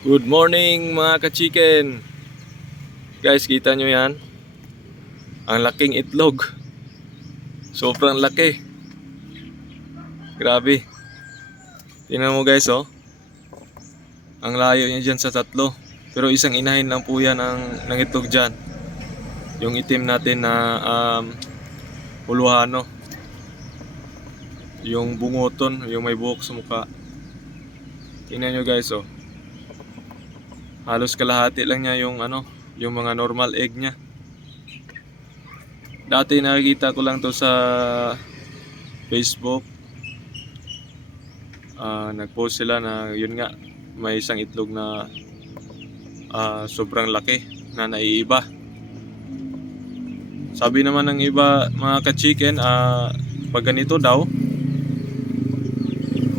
Good morning mga ka-chicken. Guys, kita nyo yan? Ang laking itlog. Sobrang laki. Grabe. Tingnan mo guys, oh. Ang layo niya dyan sa tatlo. Pero isang inahin lang po yan ng itlog dyan. Yung itim natin na huluhano. Yung bungoton, yung may buhok sa mukha. Tingnan nyo guys, oh. Halos kalahati lang niya yung yung mga normal egg niya. Dati nakikita ko lang to sa Facebook. Nagpost sila na yun nga, may isang itlog na sobrang laki na naiiba. Sabi naman ng iba mga ka-chicken, pag ganito daw,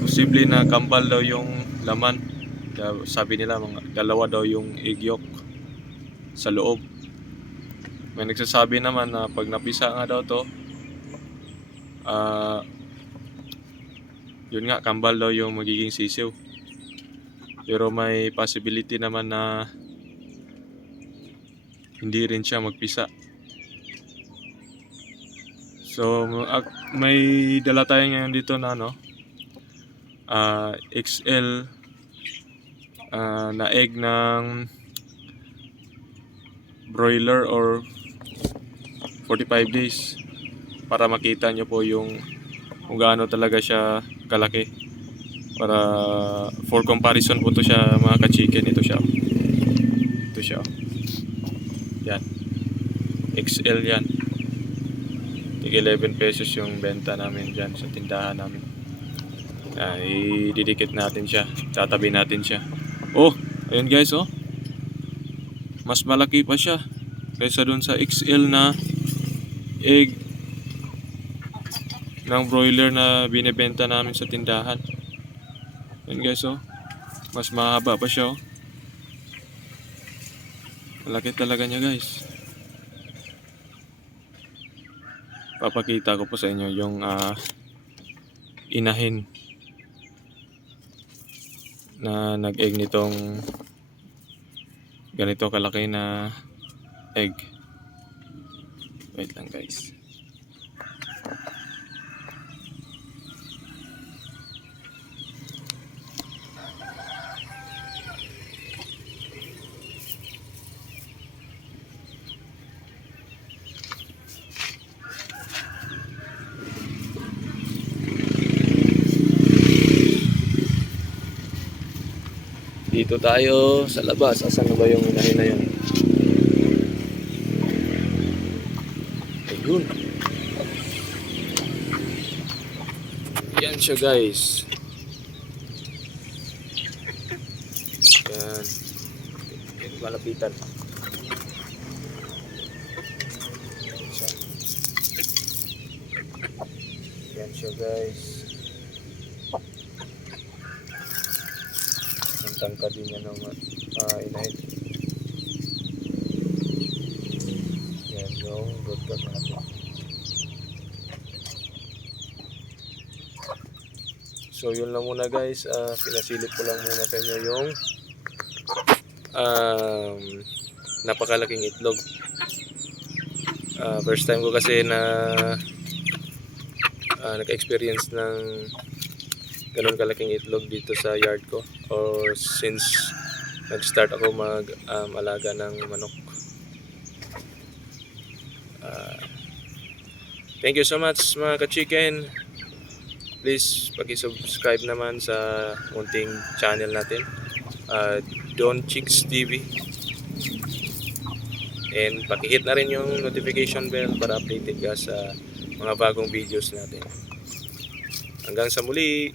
posible na kambal daw yung laman. Sabi nila mga dalawa daw yung egg yolk sa loob. May nagsasabi naman na pag napisa nga daw to, yun nga, kambal daw yung magiging sisiw. Pero may possibility naman na hindi rin siya magpisa. So may dala tayo ngayon dito na XL na egg ng broiler or 45 days para makita nyo po yung kung gaano talaga siya kalaki, para for comparison po to siya mga ka-chicken. Ito siya yan, XL yan. Tig 11 pesos yung benta namin dyan sa tindahan namin. Ididikit natin siya, tatabi natin siya. Oh, ayun guys, oh. Mas malaki pa siya kaysa dun sa XL na egg ng broiler na binebenta namin sa tindahan. Ayun guys, oh. Mas mahaba pa siya, oh. Malaki talaga niya guys. Papakita ko po sa inyo yung inahin na nag-egg nitong ganito kalaki na egg. Wait lang guys. Dito tayo sa labas. Asan na ba yung inahin na yun? Ayun. Yan siya guys. Yan. Malapitan. Yan siya guys. Tangka din yan ng inahin. Yan yung broadcast natin. So yun lang muna guys, pinasilip ko lang muna sa inyo yung napakalaking itlog. First time ko kasi na naka-experience ng ganun kalaking itlog dito sa yard ko, or since nag-start ako mag-alaga ng manok. Thank you so much mga ka-chicken. Please paki-subscribe naman sa munting channel natin, Don Chicks TV, and paki-hit na rin yung notification bell para updated ka sa mga bagong videos natin. Hanggang sa muli.